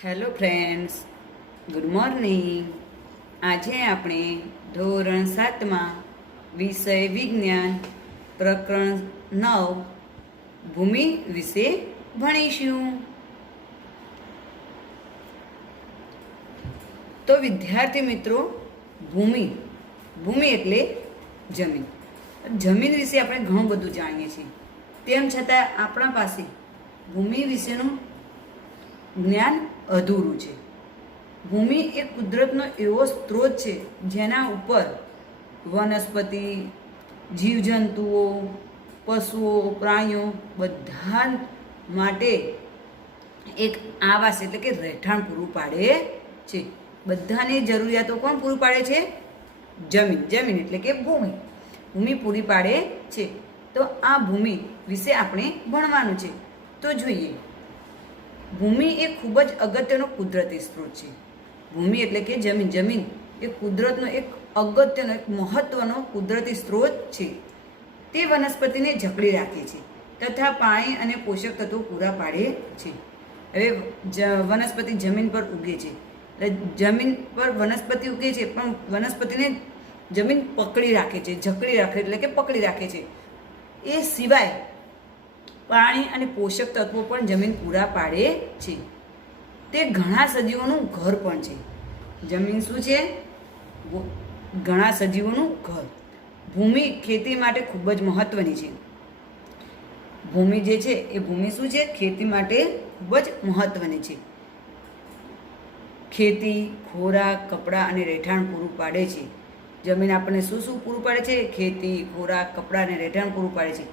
Hello friends, good morning. આજે આપણે ધોરણ 7માં વિષય વિજ્ઞાન પ્રકરણ 9 ભૂમિ વિશે ભણીશું. તો વિદ્યાર્થી મિત્રો, ભૂમિ એટલે જમીન. જમીન વિશે આપણે ઘણું બધું જાણીએ છીએ, તેમ છતાં આપણા પાસે ભૂમિ વિશેનું જ્ઞાન અધૂરું છે. ભૂમિ એ કુદરતનો એવો સ્ત્રોત છે જેના ઉપર વનસ્પતિ, જીવજંતુઓ, પશુઓ, પ્રાણીઓ બધા માટે એક આવાસ એટલે કે રહેઠાણ પૂરું પાડે છે. બધાની જરૂરિયાતો કોણ પૂરું પાડે છે? જમીન એટલે કે ભૂમિ પૂરી પાડે છે. તો આ ભૂમિ વિશે આપણે ભણવાનું છે. તો જોઈએ, ભૂમિ એ ખૂબ જ અગત્યનો કુદરતી સ્ત્રોત છે. ભૂમિ એટલે કે જમીન એ કુદરતનો એક અગત્યનો, એક મહત્વનો કુદરતી સ્ત્રોત છે. તે વનસ્પતિને જકડી રાખે છે તથા પાણી અને પોષક તત્વો પૂરા પાડે છે. હવે વનસ્પતિ જમીન પર ઉગે છે, જમીન પર વનસ્પતિ ઉગે છે, પણ વનસ્પતિને જમીન પકડી રાખે છે, જકડી રાખે એટલે કે પકડી રાખે છે. એ સિવાય પાણી અને પોષક તત્વો પણ જમીન પૂરા પાડે છે. તે ઘણા સજીવોનું ઘર પણ છે. જમીન શું છે? ઘણા સજીવોનું ઘર. ભૂમિ ખેતી માટે ખૂબ જ મહત્વની છે. ભૂમિ જે છે એ ભૂમિ શું છે? ખેતી માટે ખૂબ જ મહત્વની છે. ખેતી, ખોરાક, કપડાં અને રહેઠાણ પૂરું પાડે છે. જમીન આપણને શું શું પૂરું પાડે છે? ખેતી, ખોરાક, કપડાં અને રહેઠાણ પૂરું પાડે છે.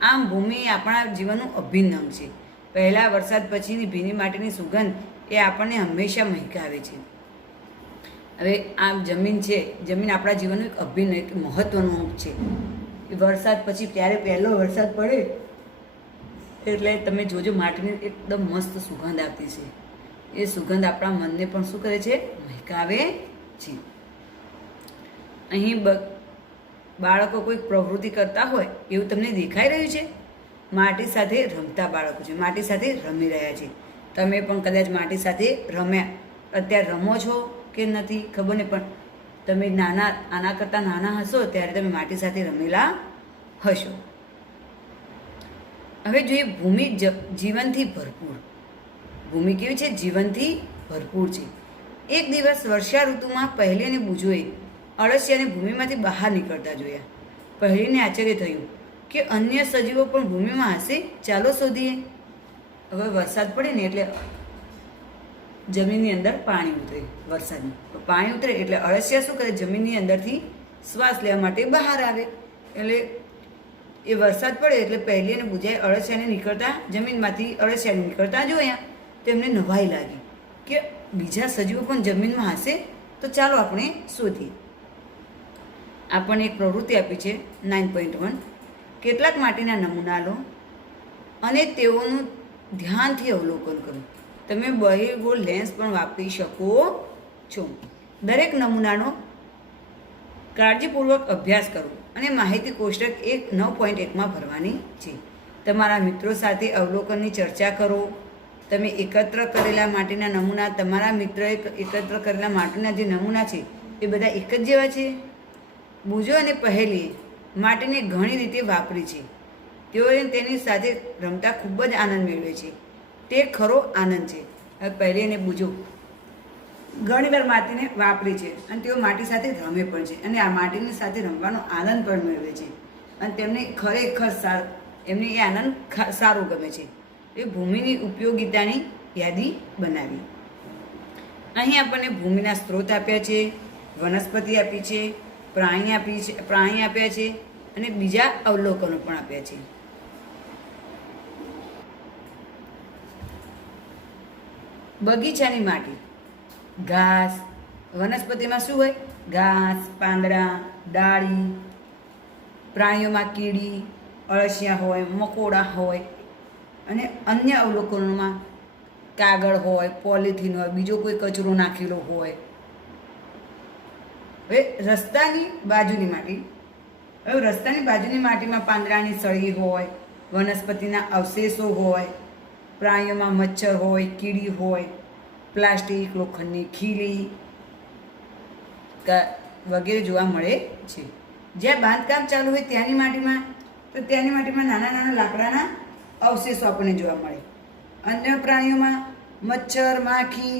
આમ ભૂમિ આપણા જીવનનું અભિન્ન અંગ છે. પહેલા વરસાદ પછીની ભીની માટીની સુગંધ એ આપણને હંમેશા મહેકાવે છે. હવે આ જમીન છે, જમીન આપણા જીવનનું એક અભિન્ન, એક મહત્વનું અંગ છે. વરસાદ પછી ત્યારે પહેલો વરસાદ પડે એટલે તમે જોજો, માટીની એકદમ મસ્ત સુગંધ આવતી છે. એ સુગંધ આપણા મનને પણ શું કરે છે? મહેકાવે છે. અહીં બાળકો કોઈક પ્રવૃત્તિ કરતા હોય એવું તમને દેખાઈ રહ્યું છે? માટી સાથે રમતા બાળકો છે, માટી સાથે રમી રહ્યા છે. તમે પણ કદાચ માટી સાથે અત્યારે રમો છો કે નથી ખબર નહીં, પણ તમે આના કરતાં નાના હશો ત્યારે તમે માટી સાથે રમેલા હશો. હવે જોઈએ, ભૂમિ જીવનથી ભરપૂર. ભૂમિ કેવી છે? જીવનથી ભરપૂર છે. એક દિવસ વર્ષા ઋતુમાં પહેલી અને બુજોએ અળસિયાને ભૂમિમાંથી બહાર નીકળતા જોયા. પહેલીને આશ્ચર્ય થયું કે અન્ય સજીવો પણ ભૂમિમાં હશે. ચાલો શોધીએ. હવે વરસાદ પડે ને એટલે જમીનની અંદર પાણી ઉતરે. વરસાદનું પાણી ઉતરે એટલે અળસિયા શું કરે? જમીનની અંદરથી શ્વાસ લેવા માટે બહાર આવે. એટલે એ વરસાદ પડે એટલે પહેલી અને બુજાએ અળસિયાને નીકળતા, જમીનમાંથી અળસિયાને નીકળતા જોયા. તેમને નવાઈ લાગી કે બીજા સજીવો પણ જમીનમાં હશે, તો ચાલો આપણે શોધીએ. આપણને એક પ્રવૃત્તિ આપી છે 9.1. કેટલાક માટીના નમૂના લો અને તેઓનું ધ્યાનથી અવલોકન કરો. તમે બહિર્ગોળ લેન્સ પણ વાપરી શકો છો. દરેક નમૂનાનો કાળજીપૂર્વક અભ્યાસ કરો અને માહિતી કોષ્ટક 9.1માં ભરવાની છે. તમારા મિત્રો સાથે અવલોકનની ચર્ચા કરો. તમે એકત્ર કરેલા માટીના નમૂના, તમારા મિત્રોએ એકત્ર કરેલા માટીના જે નમૂના છે એ બધા એક જ જેવા છે. બુજો અને પહેલીએ માટીને ઘણી રીતે વાપરી છે. તેઓએ તેની સાથે રમતા ખૂબ જ આનંદ મેળવે છે. તે ખરો આનંદ છે. હવે પહેલી અને બુજો ઘણીવાર માટીને વાપરી છે અને તેઓ માટી સાથે રમે પણ છે અને આ માટીની સાથે રમવાનો આનંદ પણ મેળવે છે અને તેમને ખરેખર એમને એ આનંદ સારો ગમે છે. એ ભૂમિની ઉપયોગિતાની યાદી બનાવી. અહીં આપણને ભૂમિના સ્ત્રોત આપ્યા છે, વનસ્પતિ આપી છે, પ્રાણી આપ્યા છે અને બીજા અવલોકનો પણ આપ્યા છે. બગીચાની માટી, ઘાસ. વનસ્પતિમાં શું હોય? ઘાસ, પાંદડા, ડાળી. પ્રાણીઓમાં કીડી, અળસિયા હોય, મકોડા હોય અને અન્ય અવલોકનોમાં કાગળ હોય, પોલિથીન હોય, બીજો કોઈ કચરો નાખેલો હોય. હવે રસ્તાની બાજુની માટીમાં પાંદડાની સળી હોય, વનસ્પતિના અવશેષો હોય, પ્રાણીઓમાં મચ્છર હોય, કીડી હોય, પ્લાસ્ટિક, લોખંડની ખીલી વગેરે જોવા મળે છે. જ્યાં બાંધકામ ચાલુ હોય ત્યાંની માટીમાં નાના નાના લાકડાના અવશેષો આપણને જોવા મળે. અન્ય પ્રાણીઓમાં મચ્છર, માખી,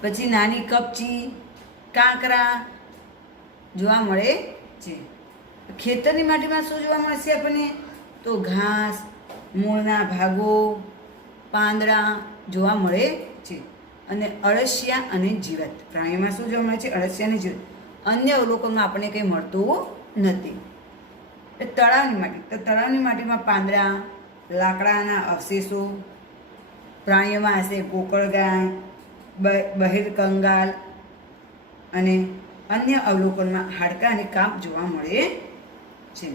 પછી નાની કપચી, કાંકરા જોવા મળે છે. ખેતરની માટીમાં શું જોવા મળશે આપણને? તો ઘાસ, મૂળના ભાગો, પાંદડા જોવા મળે છે. અને અળસિયા અને જીવાત પ્રાણીઓમાં શું જોવા મળે છે? અળસિયા અને જીવાત. અન્ય અવલોકનમાં આપણને કંઈ મળતું નથી. તળાવની માટી, તો તળાવની માટીમાં પાંદડા, લાકડાના અવશેષો, પ્રાણીઓમાં હશે ગોકળગાય, બહિર્કંગાલ અને અન્ય અવલોકનમાં હાડકાં અને કાપ જોવા મળે છે.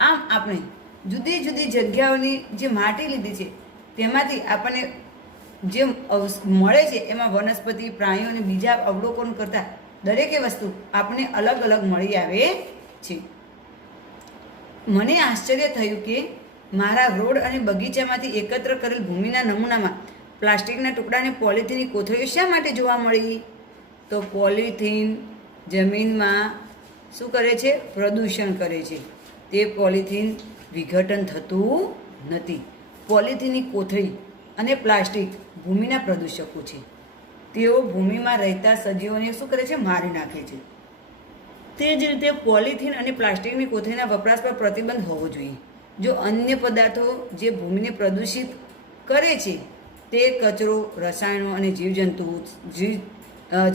આમ આપણે જુદી જુદી જગ્યાઓની જે માટી લીધી છે તેમાંથી આપણને જે મળે છે એમાં વનસ્પતિ, પ્રાણીઓ અને બીજા અવલોકન કરતાં દરેકે વસ્તુ આપણને અલગ અલગ મળી આવે છે. મને આશ્ચર્ય થયું કે મારા રોડ અને બગીચામાંથી એકત્ર કરેલ ભૂમિના નમૂનામાં પ્લાસ્ટિકના ટુકડાને પોલિથીનની કોથળીઓ શા માટે જોવા મળી? તો પોલિથીન જમીનમાં શું કરે છે? પ્રદૂષણ કરે છે. તે પોલિથીન વિઘટન થતું નથી. પોલિથીનની કોથળી અને પ્લાસ્ટિક ભૂમિના પ્રદૂષકો છે. તેઓ ભૂમિમાં રહેતા સજીવોને શું કરે છે? મારી નાખે છે. તે જ રીતે પોલિથીન અને પ્લાસ્ટિકની કોથળીના વપરાશ પર પ્રતિબંધ હોવો જોઈએ. જો અન્ય પદાર્થો જે ભૂમિને પ્રદૂષિત કરે છે તે કચરો, રસાયણો અને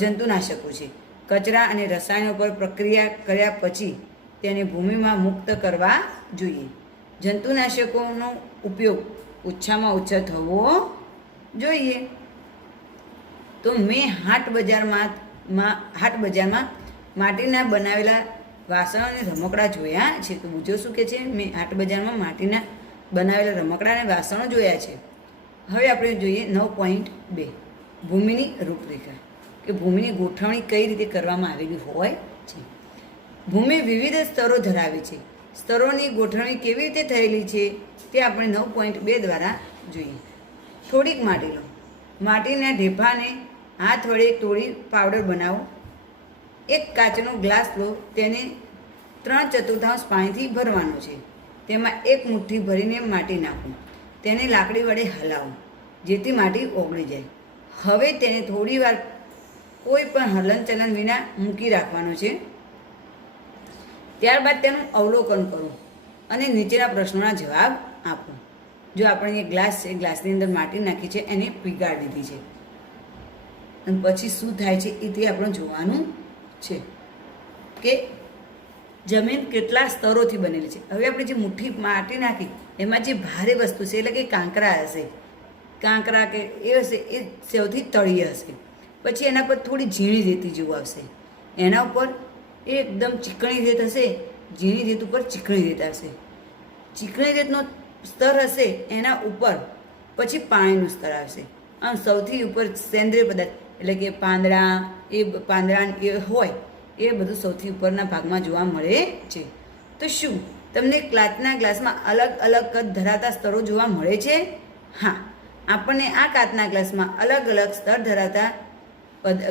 જંતુનાશકો છે. કચરા અને રસાયણો પર પ્રક્રિયા કર્યા પછી તેને ભૂમિમાં મુક્ત કરવા જોઈએ. જંતુનાશકોનો ઉપયોગ ઓછામાં ઓછો થવો જોઈએ. તો મેં હાટ બજારમાં માટીના બનાવેલા વાસણો અને રમકડાં જોયા છે. તો બીજો શું કે છે? મેં હાટ બજારમાં માટીના બનાવેલા રમકડાં અને વાસણો જોયા છે. હવે આપણે જોઈએ 9.2 ભૂમિની રૂપરેખા, કે ભૂમિની ગોઠવણી કઈ રીતે કરવામાં આવેલી હોય છે. ભૂમિ વિવિધ સ્તરો ધરાવે છે. સ્તરોની ગોઠવણી કેવી રીતે થયેલી છે તે આપણે 9.2 દ્વારા જોઈએ. થોડીક માટી લો. માટીના ઢેફાને હાથ વડે તોડી પાવડર બનાવો. એક કાચનો ગ્લાસ લો, તેને 3/4 પાણીથી ભરવાનો છે. તેમાં એક મુઠ્ઠી ભરીને માટી નાખો. તેને લાકડી વડે હલાવો જેથી માટી ઓગળી જાય. હવે તેને થોડી વાર કોઈ પણ હલનચલન વિના મૂકી રાખવાનો છે. ત્યારબાદ તેનું અવલોકન કરો અને નીચેના પ્રશ્નોના જવાબ આપો. જો આપણે એક ગ્લાસ છે, ગ્લાસની અંદર માટી નાખી છે, એને પીગાળી દીધી છે, અને પછી શું થાય છે એ તે આપણે જોવાનું છે કે જમીન કેટલા સ્તરોથી બનેલી છે. હવે આપણે જે મુઠ્ઠી માટી નાખી એમાં જે ભારે વસ્તુ છે એટલે કે કાંકરા હશે, કાંકરા કે એ હશે એ સૌથી તળિયે હશે. પછી એના પર થોડી ઝીણી રેતી જેવું આવશે. એના ઉપર એકદમ ચીકણી રેત હશે, ઝીણી રેત ઉપર ચીકણી રેત આવશે. ચીકણી રેતનો સ્તર હશે એના ઉપર પછી પાણીનું સ્તર આવશે. અને સૌથી ઉપર સેન્દ્રિય પદાર્થ એટલે કે પાંદડા એ હોય એ બધું સૌથી ઉપરના ભાગમાં જોવા મળે છે. તો શું તમને કાચના ગ્લાસમાં અલગ અલગ કદ ધરાવતા સ્તરો જોવા મળે છે? હા, આપણને આ કાચના ગ્લાસમાં અલગ અલગ સ્તર ધરાવતા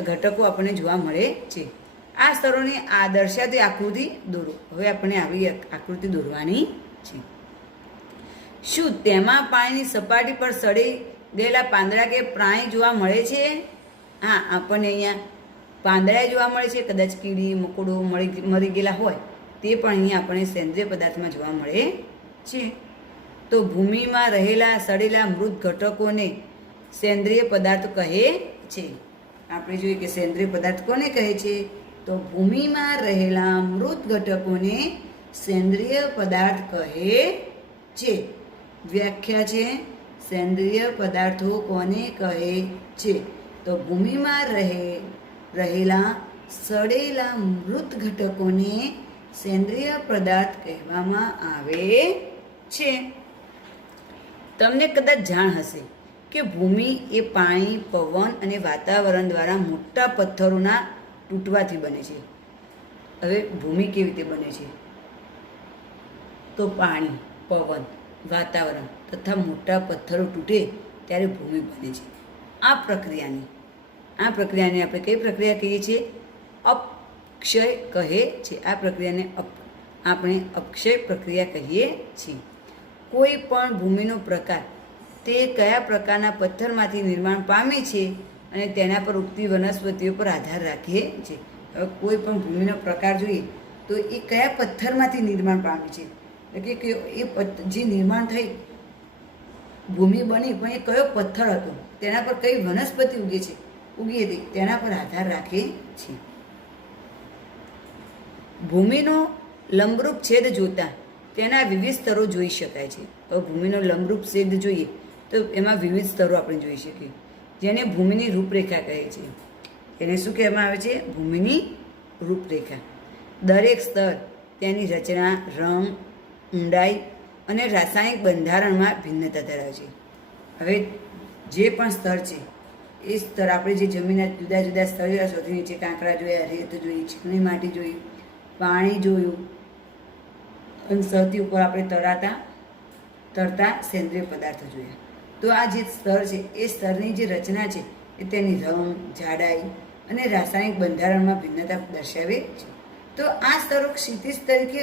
ઘટકો આપણને જોવા મળે છે. આ સ્તરોની દર્શાવતી આકૃતિ દોરો. હવે આપણે આવી આકૃતિ દોરવાની છે. શું તેમાં પાણીની સપાટી પર સડી ગયેલા પાંદડા કે પ્રાણી જોવા મળે છે? હા, આપણને અહીંયા પાંદડા જોવા મળે છે. કદાચ કીડી મકોડો મરી ગયેલા હોય તે પણ અહીંયા આપણને સેન્દ્રિય પદાર્થમાં જોવા મળે છે. તો ભૂમિમાં રહેલા સડેલા મૃત ઘટકોને સેન્દ્રિય પદાર્થ કહે છે. આપણે જોઈએ કે સેન્દ્રિય પદાર્થ કોને કહે છે? તો ભૂમિમાં રહેલા મૃત ઘટકોને સેન્દ્રિય પદાર્થ કહે છે. વ્યાખ્યા છે સેન્દ્રિય પદાર્થો કોને કહે છે? તો ભૂમિમાં રહેલા સડેલા મૃત ઘટકોને સેન્દ્રિય પદાર્થ કહેવામાં આવે છે. તમને કદાચ જાણ હશે કે ભૂમિ એ પાણી, પવન અને વાતાવરણ દ્વારા મોટા પથ્થરોના તૂટવાથી બને છે. હવે ભૂમિ કેવી રીતે બને છે? તો પાણી, પવન, વાતાવરણ તથા મોટા પથ્થરો તૂટે ત્યારે ભૂમિ બને છે. આ પ્રક્રિયાને આપણે કઈ પ્રક્રિયા કહીએ છીએ? અપક્ષય કહે છે. આ પ્રક્રિયાને આપણે અપક્ષય પ્રક્રિયા કહીએ છીએ. કોઈ પણ ભૂમિનો પ્રકાર તે કયા પ્રકારના પથ્થરમાંથી નિર્માણ પામે છે અને તેના પર ઉગતી વનસ્પતિઓ પર આધાર રાખે છે. હવે કોઈ પણ ભૂમિનો પ્રકાર જોઈએ તો એ કયા પથ્થરમાંથી નિર્માણ પામે છે, એટલે કે એ જે નિર્માણ થઈ ભૂમિ બની પણ એ કયો પથ્થર હતો, તેના પર કઈ વનસ્પતિ ઉગી હતી તેના પર આધાર રાખે છે. ભૂમિનો લંબરૂપ છેદ જોતા તેના વિવિધ સ્તરો જોઈ શકાય છે. હવે ભૂમિનો લંબરૂપ છેદ જોઈએ તો એમાં વિવિધ સ્તરો આપણે જોઈ શકીએ, જેને ભૂમિની રૂપરેખા કહે છે. એને શું કહેવામાં આવે છે? ભૂમિની રૂપરેખા. દરેક સ્તર તેની રચના, રંગ, ઊંડાઈ અને રાસાયણિક બંધારણમાં ભિન્નતા ધરાવે છે. હવે જે પણ સ્તર છે એ સ્તર આપણે જે જમીનના જુદા જુદા સ્તર જોયા, સૌથી નીચે કાંકરા જોયા, રેત જોઈ, ચીકણી માટી જોઈ, પાણી જોયું અને સૌથી ઉપર આપણે તરતા સેન્દ્રિય પદાર્થો જોયા. તો આ જે સ્તર છે એ સ્તરની જે રચના છે એ તેની રંગ, જાડાઈ અને રાસાયણિક બંધારણમાં ભિન્નતા દર્શાવે છે. તો આ સ્તરો ક્ષિતિજ તરીકે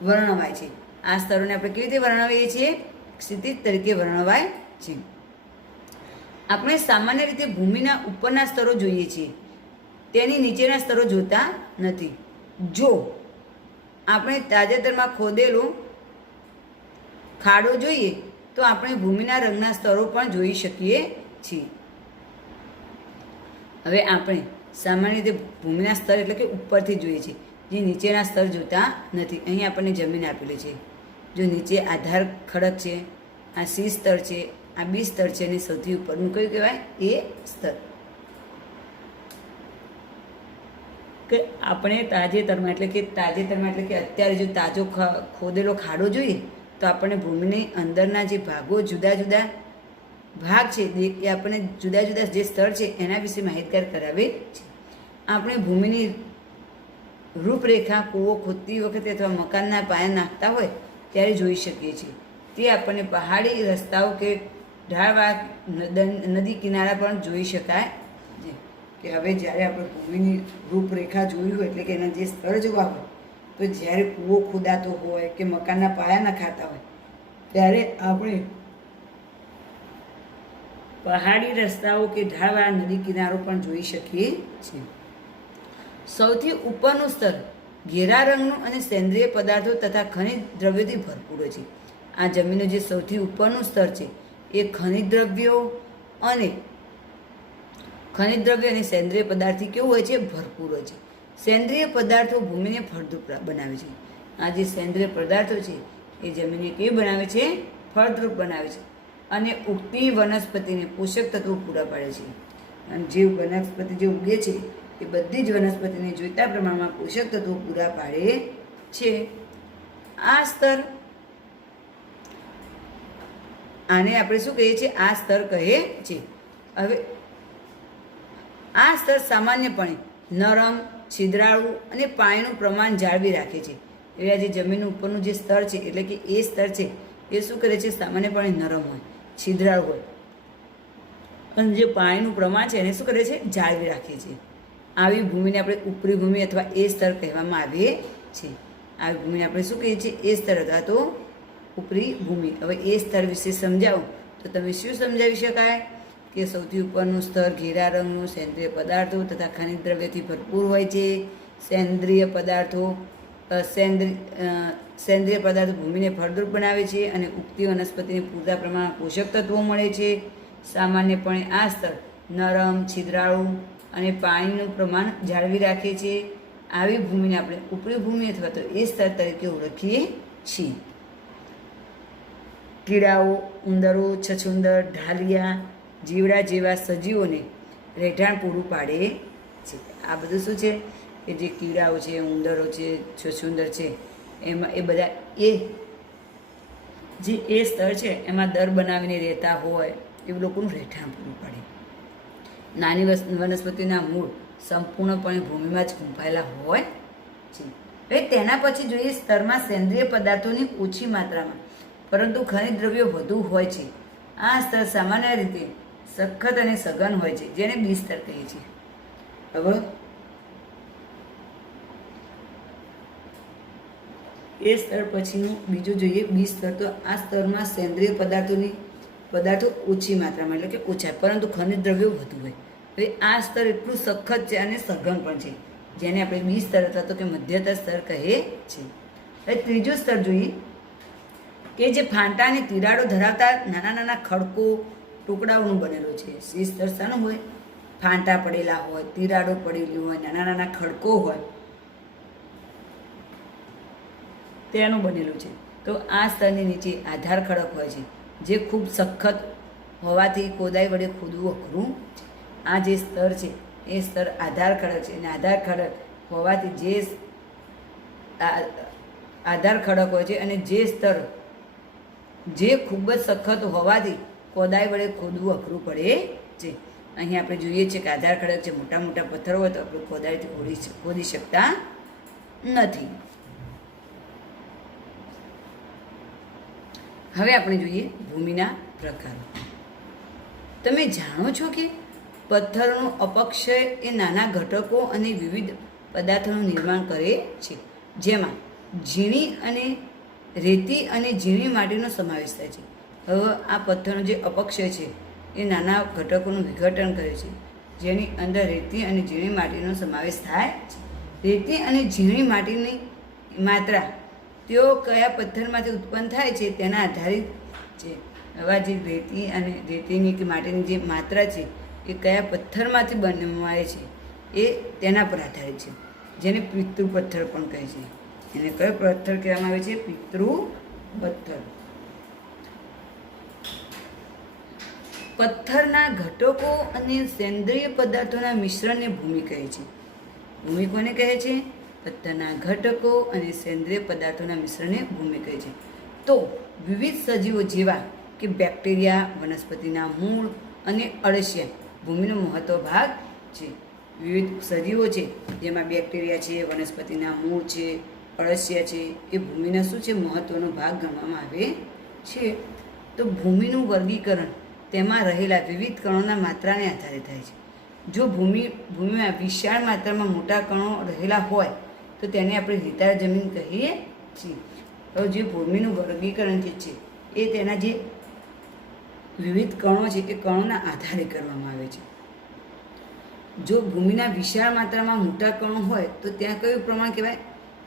વર્ણવાય છે. આ સ્તરોને આપણે કેવી રીતે વર્ણવીએ છીએ? ક્ષિતિજ તરીકે વર્ણવાય છે. આપણે સામાન્ય રીતે ભૂમિના ઉપરના સ્તરો જોઈએ છીએ, તેની નીચેના સ્તરો જોતા નથી. જો આપણે તાજેતરમાં ખોદેલો ખાડો જોઈએ તો આપણે ભૂમિના રંગના સ્તરો પણ જોઈ શકીએ છીએ. હવે આપણે સામાન્ય રીતે ભૂમિના સ્તર એટલે કે ઉપરથી જોઈએ છીએ, જે નીચેના સ્તર જોતા નથી. અહીં આપણને જમીન આપેલી છે. જો નીચે આધાર ખડક છે, આ સી સ્તર છે, આ બી સ્તર છે અને સૌથી ઉપરનું કયું કહેવાય? એ સ્તર. કે આપણે તાજેતરમાં એટલે કે અત્યારે જો તાજો ખોદેલો ખાડો જોઈએ તો આપણને ભૂમિની અંદરના જે ભાગો જુદા જુદા ભાગ છે એ આપણને જુદા જુદા જે સ્તર છે એના વિશે માહિતગાર કરાવે છે. આપણે ભૂમિની રૂપરેખા કૂવો ખોદતી વખતે અથવા મકાનના પાયા નાખતા હોય ત્યારે જોઈ શકીએ છીએ. તે આપણને પહાડી રસ્તાઓ કે ઢાળવાળા નદી કિનારા પણ જોઈ શકાય છે. કે હવે જ્યારે આપણે ભૂમિની રૂપરેખા જોઈ હોય એટલે કે એના જે સ્તર જોવા હોય તો જ્યારે કૂવો ખોદાતો હોય કે મકાનના પાયા નખાતા હોય ત્યારે આપણે પહાડી રસ્તાઓ કે ઢાળવાળા નદી કિનારો પણ જોઈ શકીએ છીએ. સૌથી ઉપરનું સ્તર ઘેરા રંગનું અને સેન્દ્રિય પદાર્થો તથા ખનિજ દ્રવ્યોથી ભરપૂર છે. આ જમીનનું જે સૌથી ઉપરનું સ્તર છે એ ખનિજ દ્રવ્યો અને સેન્દ્રિય પદાર્થથી કેવું હોય છે? ભરપૂર હોય છે. સેન્દ્રિય પદાર્થો ભૂમિને ફળદ્રુપ બનાવે છે. આ જે સેન્દ્રિય પદાર્થો છે એ જમીનને કેવી બનાવે છે? ફળદ્રુપ બનાવે છે અને ઉગતી વનસ્પતિને પોષક તત્વો પૂરા પાડે છે. અને જે વનસ્પતિ જે ઉગે છે એ બધી જ વનસ્પતિને જોઈતા પ્રમાણમાં પોષક તત્વો પૂરા પાડે છે. આ સ્તર આને આપણે શું કહીએ છીએ? આ સ્તર કહે છે. હવે આ સ્તર સામાન્યપણે નરમ, છિદ્રાળું અને પાણીનું પ્રમાણ જાળવી રાખે છે. એટલે આ જે જમીનનું ઉપરનું જે સ્તર છે એટલે કે એ સ્તર છે એ શું કરે છે? સામાન્યપણે નરમ હોય, છિદ્રાળું હોય અને જે પાણીનું પ્રમાણ છે એને શું કરે છે? જાળવી રાખે છે. આવી ભૂમિને આપણે ઉપરી ભૂમિ અથવા એ સ્તર કહેવામાં આવે છે. આવી ભૂમિને આપણે શું કહીએ છીએ? એ સ્તર અથવા તો ઉપરી ભૂમિ. હવે એ સ્તર વિશે સમજાવું તો તમે શું સમજાવી શકાય? કે સૌથી ઉપરનું સ્તર ઘેરા રંગનું, સેન્દ્રિય પદાર્થો તથા ખનિજ દ્રવ્યથી ભરપૂર હોય છે. સેન્દ્રિય પદાર્થો ભૂમિને ફળદ્રુપ બનાવે છે અને ઉગતી વનસ્પતિને પૂરતા પ્રમાણમાં પોષક તત્વો મળે છે. સામાન્યપણે આ સ્તર નરમ, છિદ્રાળું અને પાણીનું પ્રમાણ જાળવી રાખે છે. આવી ભૂમિને આપણે ઉપરી ભૂમિ અથવા તો એ સ્તર તરીકે ઓળખીએ છીએ. કીડાઓ, ઉંદરો, છછુંદર, ઢાલિયા, જીવડા જેવા સજીવોને રહેઠાણ પૂરું પાડે છે. આ બધું શું છે? કે જે કીડાઓ છે, ઉંદરો છે, છછુંદર છે, એમાં એ બધા એ સ્તર છે એમાં દર બનાવીને રહેતા હોય એવું લોકોનું રહેઠાણ પૂરું પાડે. નાની વનસ્પતિના મૂળ સંપૂર્ણપણે ભૂમિમાં જ ગુંફાયેલા હોય છે. હવે તેના પછી જોઈએ સ્તરમાં સેન્દ્રિય પદાર્થોની ઓછી માત્રામાં પરંતુ ખનિજ દ્રવ્યો વધુ હોય છે. આ સ્તર સામાન્ય રીતે સખત અને સઘન હોય છે, જેને બી સ્તર કહીએ છીએ. હવે એ સ્તર પછીનું બીજું જોઈએ, બી સ્તર. તો આ સ્તરમાં સેન્દ્રિય પદાર્થો ઓછી માત્રામાં, એટલે કે ઓછા, પરંતુ ખનિજ દ્રવ્યો વધુ હોય. હવે આ સ્તર એટલું સખત છે અને સઘન પણ છે, જેને આપણે બી સ્તર અથવા તો કે મધ્યતર સ્તર કહીએ છીએ. હવે ત્રીજું સ્તર જોઈએ, કે જે ફાંટા અને તિરાડો ધરાવતા નાના નાના ખડકો ટુકડાઓનું બનેલું છે. સી સ્તર શાનું હોય? ફાંટા પડેલા હોય, તિરાડો પડેલી હોય, નાના નાના ખડકો હોય, તેનું બનેલું છે. તો આ સ્તરની નીચે આધાર ખડક હોય છે, જે ખૂબ સખત હોવાથી ખોદાઈ વડે ખોદવું અઘરું છે. આ જે સ્તર છે એ સ્તર આધાર ખડક છે, અને આધાર ખડક હોવાથી આધાર ખડક હોય છે, અને જે સ્તર જે ખૂબ જ સખત હોવાથી ખોદાઈ વડે ખોદવું અઘરું પડે છે. અહીં આપણે જોઈએ છીએ કે આધાર ખડક છે, મોટા મોટા પથ્થરો હોય તો આપણે ખોદાઈથી ખોદી શકતા નથી. હવે આપણે જોઈએ ભૂમિના પ્રકારો. તમે જાણો છો કે પથ્થરનો અપક્ષય એ નાના ઘટકો અને વિવિધ પદાર્થોનું નિર્માણ કરે છે, જેમાં ઝીણી અને રેતી અને ઝીણી માટીનો સમાવેશ થાય છે. હવે આ પથ્થરનો જે અપક્ષય છે એ નાના ઘટકોનું વિઘટન કરે છે, જેની અંદર રેતી અને ઝીણી માટીનો સમાવેશ થાય છે. રેતી અને ઝીણી માટીની માત્રા તેઓ કયા પથ્થરમાંથી ઉત્પન્ન થાય છે તેના આધારિત છે. આવા જે રેતી અને રેતીની કે માટીની જે માત્રા છે એ કયા પથ્થરમાંથી બનવાય છે એ તેના પર આધારિત છે, જેને પિતૃ પથ્થર પણ કહે છે. એને કયો પથ્થર કહેવામાં આવે છે? પિતૃ પથ્થર. પથ્થરના ઘટકો અને સેન્દ્રિય પદાર્થોના મિશ્રણને ભૂમિ કહે છે. ભૂમિ કોને કહે છે? પથ્થરના ઘટકો અને સેન્દ્રિય પદાર્થોના મિશ્રણને ભૂમિ કહે છે. તો વિવિધ સજીવો જેવા કે બેક્ટેરિયા, વનસ્પતિના મૂળ અને અળસિયા ભૂમિનો મહત્વ ભાગ છે. વિવિધ સજીવો છે, જેમાં બેક્ટેરિયા છે, વનસ્પતિના મૂળ છે, અળસિયા છે, એ ભૂમિના શું છે? મહત્વનો ભાગ ગણવામાં આવે છે. તો ભૂમિનું વર્ગીકરણ તેમાં રહેલા વિવિધ કણોના માત્રાને આધારે થાય છે. જો ભૂમિમાં વિશાળ માત્રામાં મોટા કણો રહેલા હોય તો તેને આપણે રેતાળ જમીન કહીએ છીએ. હવે જે ભૂમિનું વર્ગીકરણ જે છે એ તેના જે વિવિધ કણો છે એ કણોના આધારે કરવામાં આવે છે. જો ભૂમિના વિશાળ માત્રામાં મોટા કણો હોય તો ત્યાં કયું પ્રમાણ કહેવાય?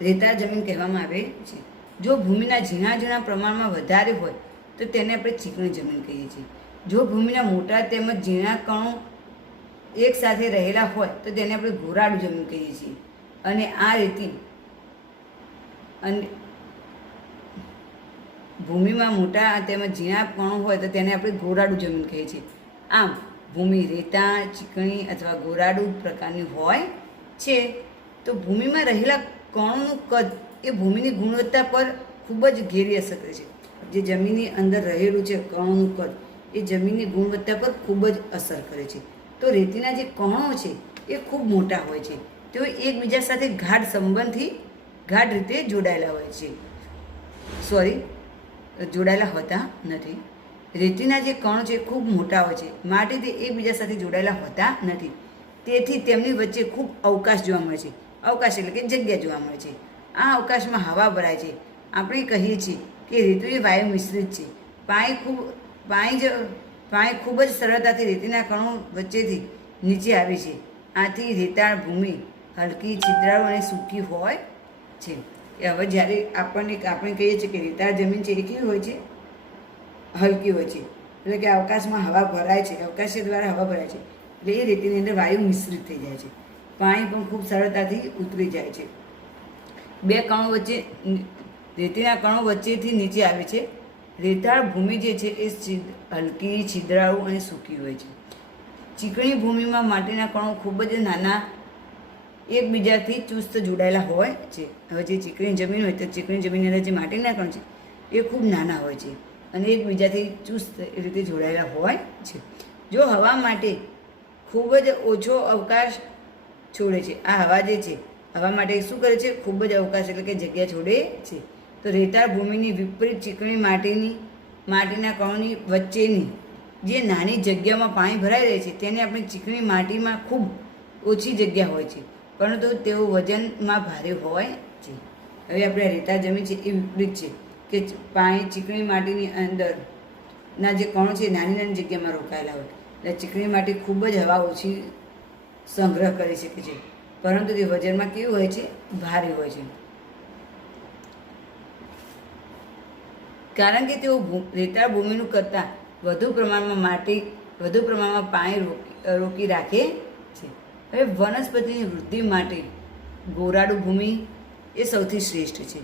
રેતાળ જમીન કહેવામાં આવે છે. જો ભૂમિના ઝીણા ઝીણા પ્રમાણમાં વધારે હોય તો તેને આપણે ચીકણી જમીન કહીએ છીએ. જો ભૂમિના મોટા તેમજ ઝીણા કણો એક સાથે રહેલા હોય તો તેને આપણે ગોરાડુ જમીન કહીએ છીએ. અને આ રીતે અને ભૂમિમાં મોટા તેમજ ઝીણા કણો હોય તો તેને આપણે ગોરાડુ જમીન કહીએ છીએ. આમ ભૂમિ રેતાળ, ચીકણી અથવા ગોરાડુ પ્રકારની હોય છે. તો ભૂમિમાં રહેલા કણોનું કદ એ ભૂમિની ગુણવત્તા પર ખૂબ જ ઘેરી અસર કરે છે. જે જમીનની અંદર રહેલું છે કણોનું કદ એ જમીનની ગુણવત્તા પર ખૂબ જ અસર કરે છે. તો રેતીના જે કણો છે એ ખૂબ મોટા હોય છે, તેઓ એકબીજા સાથે ગાઢ રીતે જોડાયેલા હોય છે. જોડાયેલા હોતા નથી. રેતીના જે કણો છે ખૂબ મોટા હોય છે, માટે તે એકબીજા સાથે જોડાયેલા હોતા નથી. તેથી તેમની વચ્ચે ખૂબ અવકાશ જોવા મળે છે. અવકાશ એટલે કે જગ્યા જોવા મળે છે. આ અવકાશમાં હવા ભરાય છે. આપણે કહીએ છીએ કે રેતુ એ વાયુ મિશ્રિત છે. પાણી ખૂબ જ સરળતાથી રેતીના કણો વચ્ચેથી નીચે આવે છે. આથી રેતાળ ભૂમિ હલકી, છિદ્રાળુ અને સૂકી હોય છે. હવે જ્યારે આપણે કહીએ છીએ કે રેતાળ જમીન છે એ કેવી હોય છે? હલકી હોય છે. એટલે કે અવકાશમાં હવા ભરાય છે, અવકાશ દ્વારા હવા ભરાય છે એટલે એ રેતીની અંદર વાયુ મિશ્રિત થઈ જાય છે. પાણી પણ ખૂબ સરળતાથી ઉતરી જાય છે. બે કણો વચ્ચે રેતીના કણો વચ્ચેથી નીચે આવે છે. રેતાળ ભૂમિ જે છે એ હલકી, છિદ્રાળુ અને સૂકી હોય છે. ચીકણી ભૂમિમાં માટીના કણો ખૂબ જ નાના, એકબીજાથી ચુસ્ત જોડાયેલા હોય છે. હવે જે ચીકણી જમીન હોય તો ચીકણી જમીનની અંદર જે માટીના કણ છે એ ખૂબ નાના હોય છે અને એકબીજાથી ચુસ્ત રીતે જોડાયેલા હોય છે. જો હવા માટે ખૂબ જ ઓછો અવકાશ છોડે છે, આ હવા જે છે હવા માટે શું કરે છે? ખૂબ જ અવકાશ એટલે કે જગ્યા છોડે છે. તો રેતાળ ભૂમિની વિપરીત ચીકણી માટીના કણોની વચ્ચેની જે નાની જગ્યામાં પાણી ભરાઈ રહે છે તેને આપણે ચીકણી માટીમાં ખૂબ ઓછી જગ્યા હોય છે, પરંતુ તેઓ વજનમાં ભારે હોય છે. હવે આપણે રેતા જમીન છે એ વિપરીત છે કે પાણી ચીકણી માટીની અંદરના જે કણો છે નાની નાની જગ્યામાં રોકાયેલા હોય, એટલે ચીકણી માટી ખૂબ જ હવા ઓછી સંગ્રહ કરી શકે છે, પરંતુ તે વજનમાં કેવું હોય છે? ભારે હોય છે. કારણ કે તેઓ રેતાળ ભૂમિનું કરતાં વધુ પ્રમાણમાં પાણી રોકી રાખે છે. હવે વનસ્પતિની વૃદ્ધિ માટે ગોરાડુ ભૂમિ એ સૌથી શ્રેષ્ઠ છે.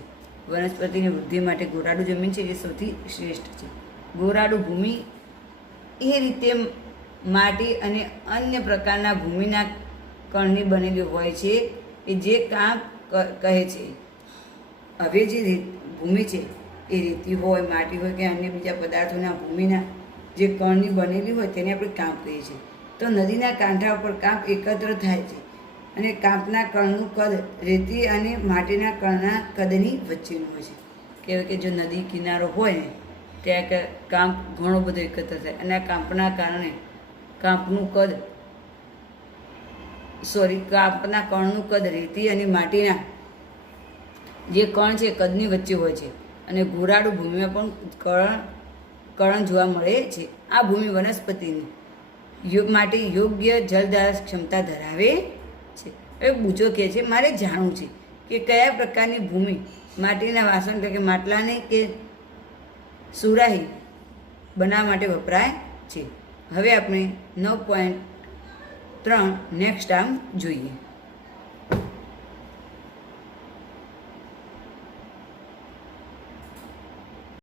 વનસ્પતિની વૃદ્ધિ માટે ગોરાડુ જમીન છે એ સૌથી શ્રેષ્ઠ છે. ગોરાડુ ભૂમિ એ રીતે માટી અને અન્ય પ્રકારના ભૂમિના કણની બનેલી હોય છે કે જે કાંપ કહે છે. હવે જે ભૂમિ છે એ રેતી હોય, માટી હોય કે અન્ય બીજા પદાર્થોના ભૂમિના જે કણની બનેલી હોય તેને આપણે કાંપ કહીએ છીએ. તો નદીના કાંઠા ઉપર કાંપ એકત્ર થાય છે અને કાંપના કણનું કદ રેતી અને માટીના કણના કદની વચ્ચેનું હોય છે. કહેવાય કે જો નદી કિનારો હોય ને ત્યાં કાંપ ઘણો બધો એકત્ર થાય અને આ કાંપના કારણે કાંપના કણનું કદ રેતી અને માટીના જે કણ છે કદની વચ્ચે હોય છે. અને ગોરાડુ ભૂમિમાં પણ કણ જોવા મળે છે. આ ભૂમિ વનસ્પતિની માટે યોગ્ય જલધારણ ક્ષમતા ધરાવે છે. હવે બુજો કહે છે મારે જાણવું છે કે કયા પ્રકારની ભૂમિ માટીના વાસણ એટલે કે માટલાને કે સુરાહી બનાવવા માટે વપરાય છે. હવે આપણે 9.3 નેક્સ્ટ આમ જોઈએ.